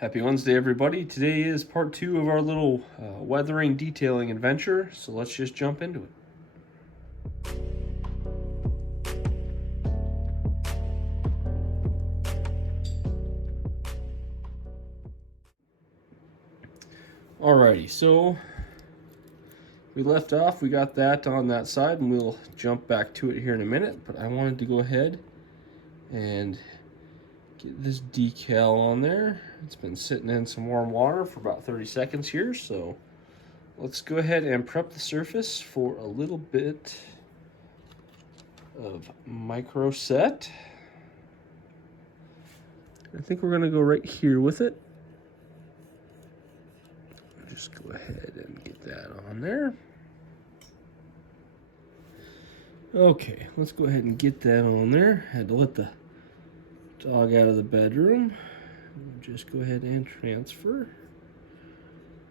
Happy Wednesday, everybody. Today is part 2 of our little weathering detailing adventure, so let's just jump into it. Alrighty, so we left off, we got that on that side, and we'll jump back to it here in a minute, but I wanted to go ahead and get this decal on there. It's been sitting in some warm water for about 30 seconds here, so let's go ahead and prep the surface for a little bit of micro set. I think we're gonna go right here with it. Just go ahead and get that on there. Okay, let's go ahead and get that on there. Had to let the dog out of the bedroom. Just go ahead and transfer.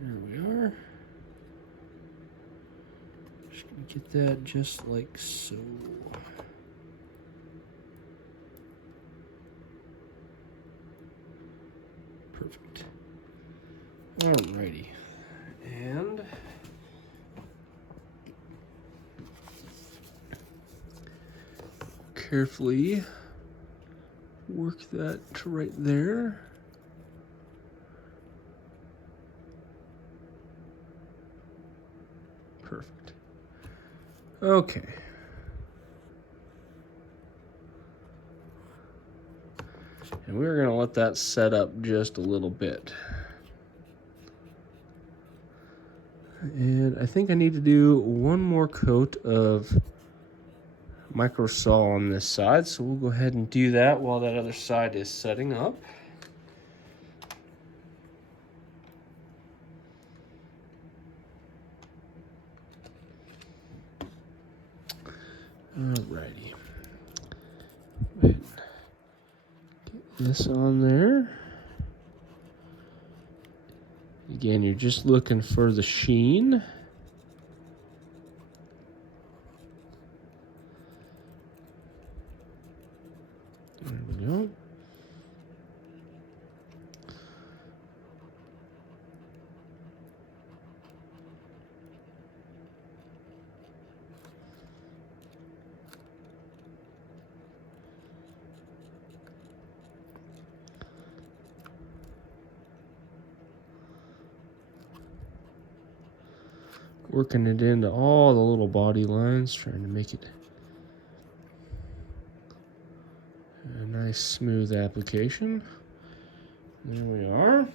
There we are. Just gonna get that just like so. Perfect. Alrighty. And carefully work that to right there. Perfect. Okay. And we're going to let that set up just a little bit. And I think I need to do one more coat of microsol on this side, so we'll go ahead and do that while that other side is setting up. Alrighty. Get this on there. Again, you're just looking for the sheen. There we go. Working it into all the little body lines, trying to make it a nice smooth application. There we are.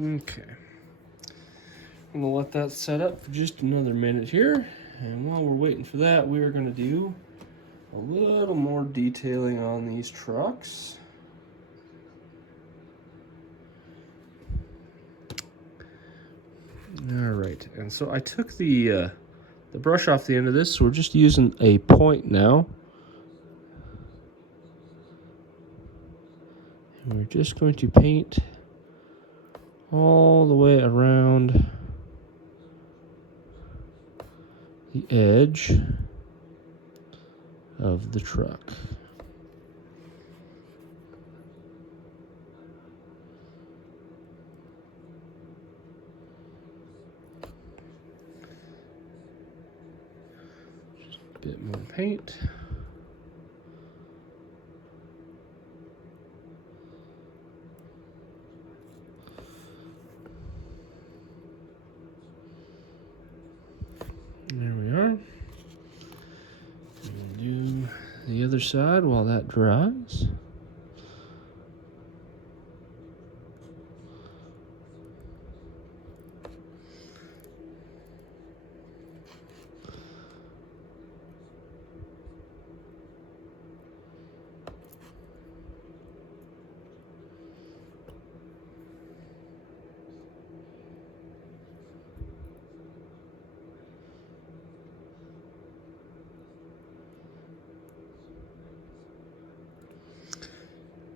Okay, I'm gonna let that set up for just another minute here, and while we're waiting for that, we are gonna do a little more detailing on these trucks. All right, and so I took the brush off the end of this, so we're just using a point now. And we're just going to paint all the way around the edge of the truck. Just a bit more paint. There we are. We'll do the other side while that dries.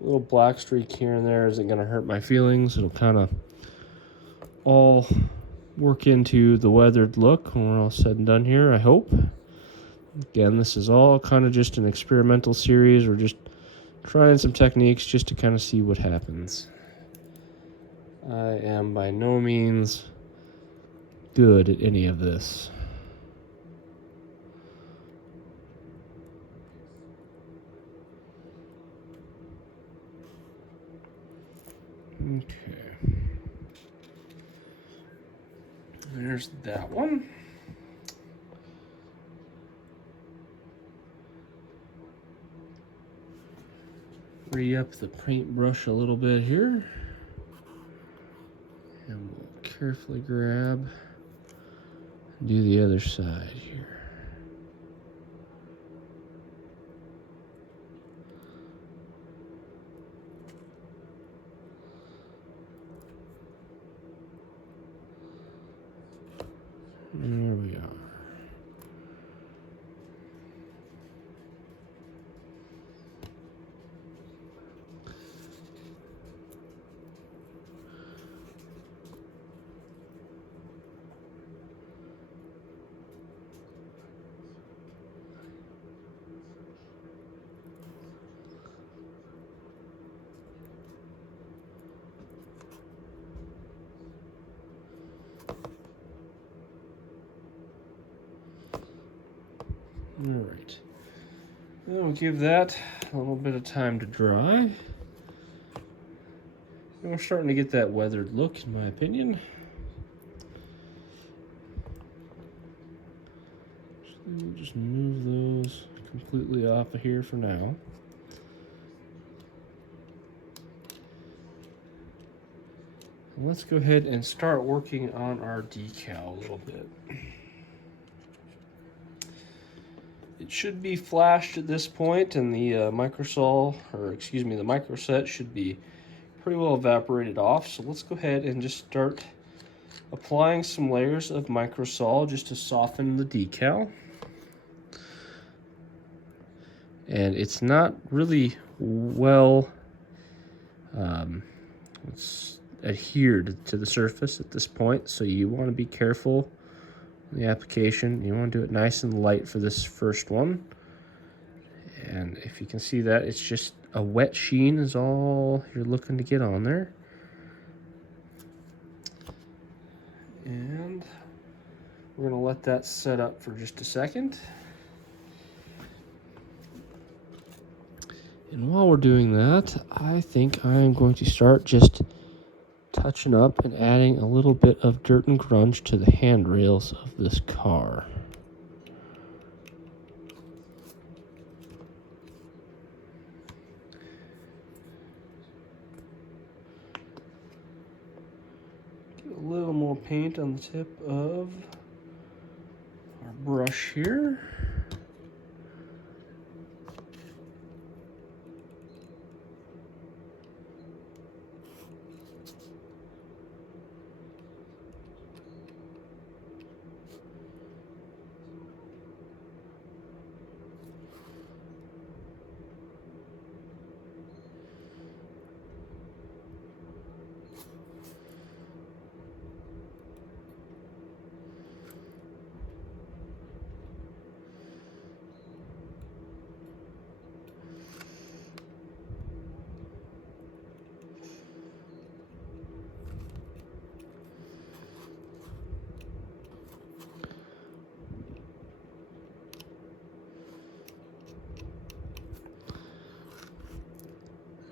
little black streak here and there isn't going to hurt my feelings. It'll kind of all work into the weathered look when we're all said and done here, I hope. Again, this is all kind of just an experimental series. We're just trying some techniques just to kind of see what happens. I am by no means good at any of this. Okay. There's that one. Re-up the paintbrush a little bit here. And we'll carefully grab and do the other side here. There we are. All right. Then we'll give that a little bit of time to dry. And we're starting to get that weathered look, in my opinion. So we'll just move those completely off of here for now. And let's go ahead and start working on our decal a little bit. It should be flashed at this point, and the the microset should be pretty well evaporated off. So let's go ahead and just start applying some layers of microsol just to soften the decal. And it's not really well it's adhered to the surface at this point, so you want to be careful the application. You want to do it nice and light for this first one. And if you can see that, it's just a wet sheen is all you're looking to get on there. And we're going to let that set up for just a second. And while we're doing that, I think I'm going to start just touching up and adding a little bit of dirt and grunge to the handrails of this car. Get a little more paint on the tip of our brush here.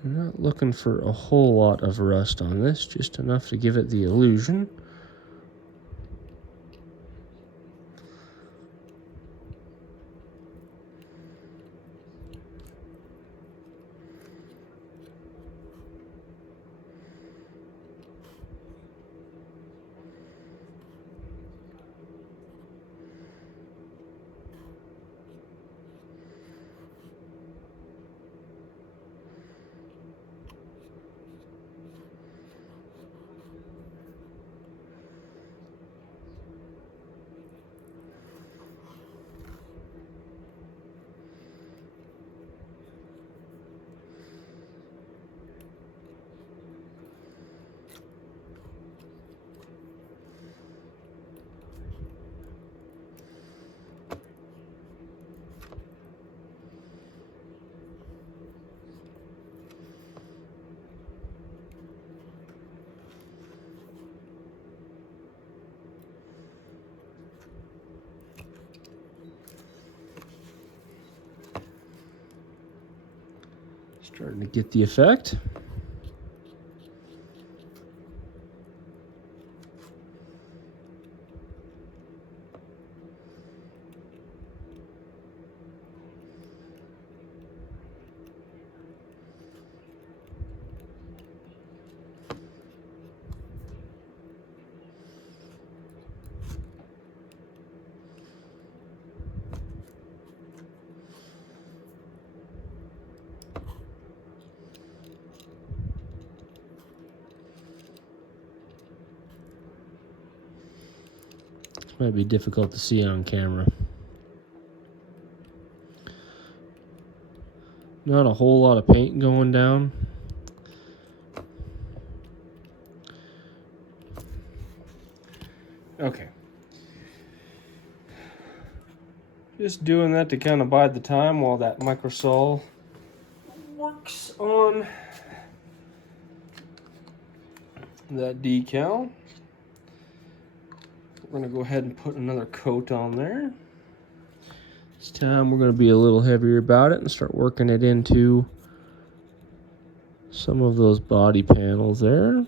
I'm not looking for a whole lot of rust on this, just enough to give it the illusion. Starting to get the effect. Might be difficult to see on camera. Not a whole lot of paint going down. Okay. Just doing that to kind of bide the time while that Microsol works on that decal. We're going to go ahead and put another coat on there. This time we're going to be a little heavier about it and start working it into some of those body panels there.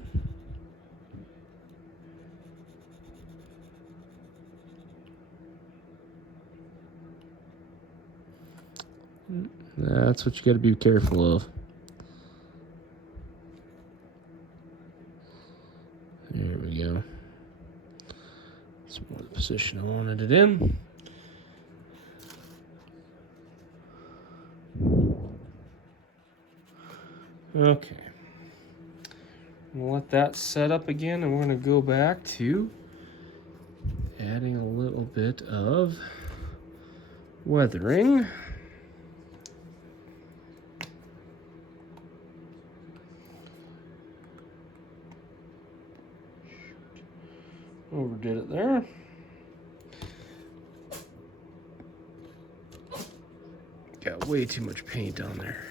That's what you got to be careful of. There we go. That's more the position I wanted it in. Okay. I'm going to let that set up again, and we're going to go back to adding a little bit of weathering. Overdid it there. Got way too much paint on there.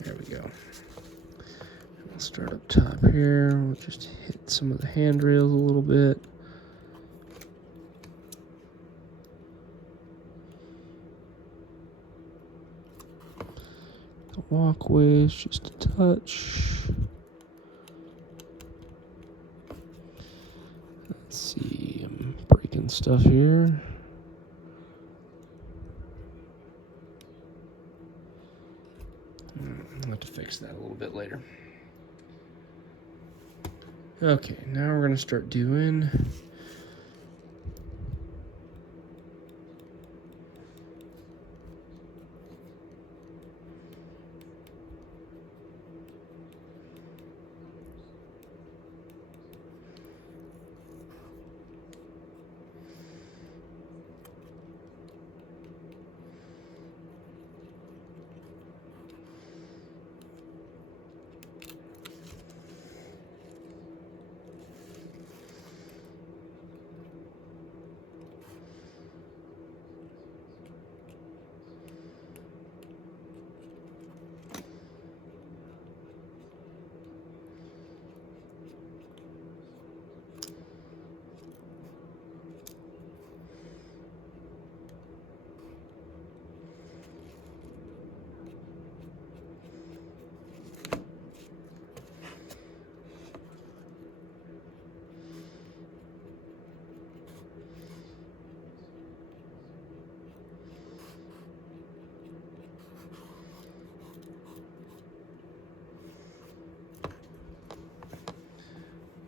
There we go. We'll start up top here. We'll just hit some of the handrails a little bit. The walkways, just a touch. Let's see, I'm breaking stuff here. I'll have to fix that a little bit later. Okay, now we're going to start doing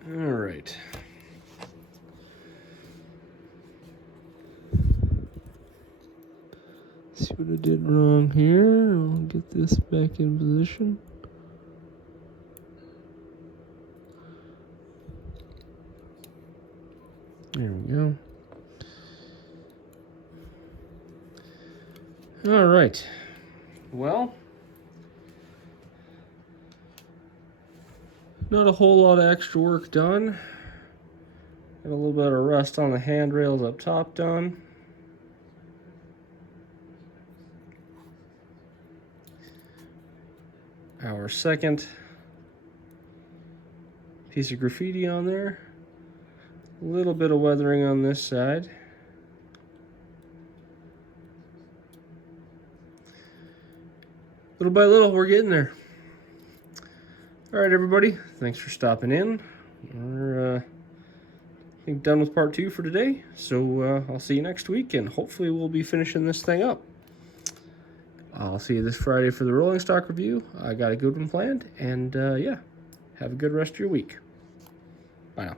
all right. See what I did wrong here. I'll get this back in position. There we go. All right. Well, not a whole lot of extra work done. Got a little bit of rust on the handrails up top done. Our second piece of graffiti on there. A little bit of weathering on this side. little by little, we're getting there. All right, everybody. Thanks for stopping in. We're, I think, done with part 2 for today. So I'll see you next week, and hopefully we'll be finishing this thing up. I'll see you this Friday for the rolling stock review. I got a good one planned, and yeah, have a good rest of your week. Bye now.